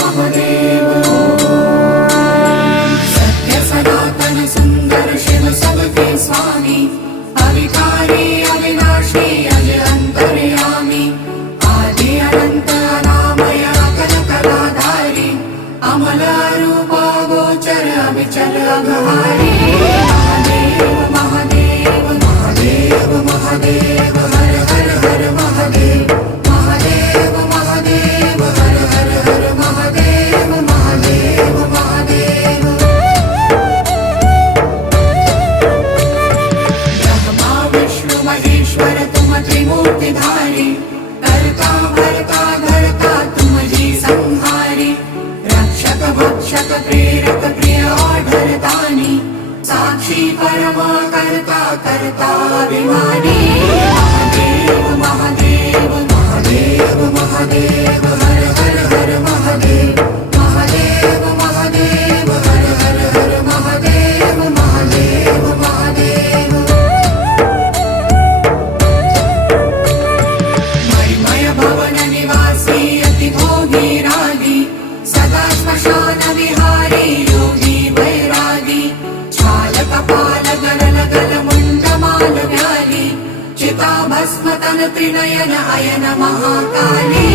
महादेव सत्य सनातन सुंदर शिव सबके स्वामी अविकारी अविनाशी अज अंतर्यामी आदि अनंत अनामय अकल कलाधारी अमल रूप गोचर अविचल अघहारी महादेव महादेव महादेव महादेव हर हर हर महादेव महादेव महादेव हर हर हर महादेव महादेव महादेव ब्रह्मा विष्णु महेश्वर तुम त्रिमूर्तिधारी करता भरता धरता तुम जी संहारी रक्षक भक्षक प्रेरक प्रिय आढरदानी साक्षी परमा करता करता अभिमानी महादेव महादेव महादेव महादेव हर हर हर महादेव महादेव महादेव हर हर हर महादेव महादेव महादेव मणिमय भवन निवासी अति भोगी रागी सदा श्मशान विहारी योगी वैरागी छाल कपाल गलल गल मुंड माल व्याली चिता भस्म तन त्रिनयन अयन महाकाली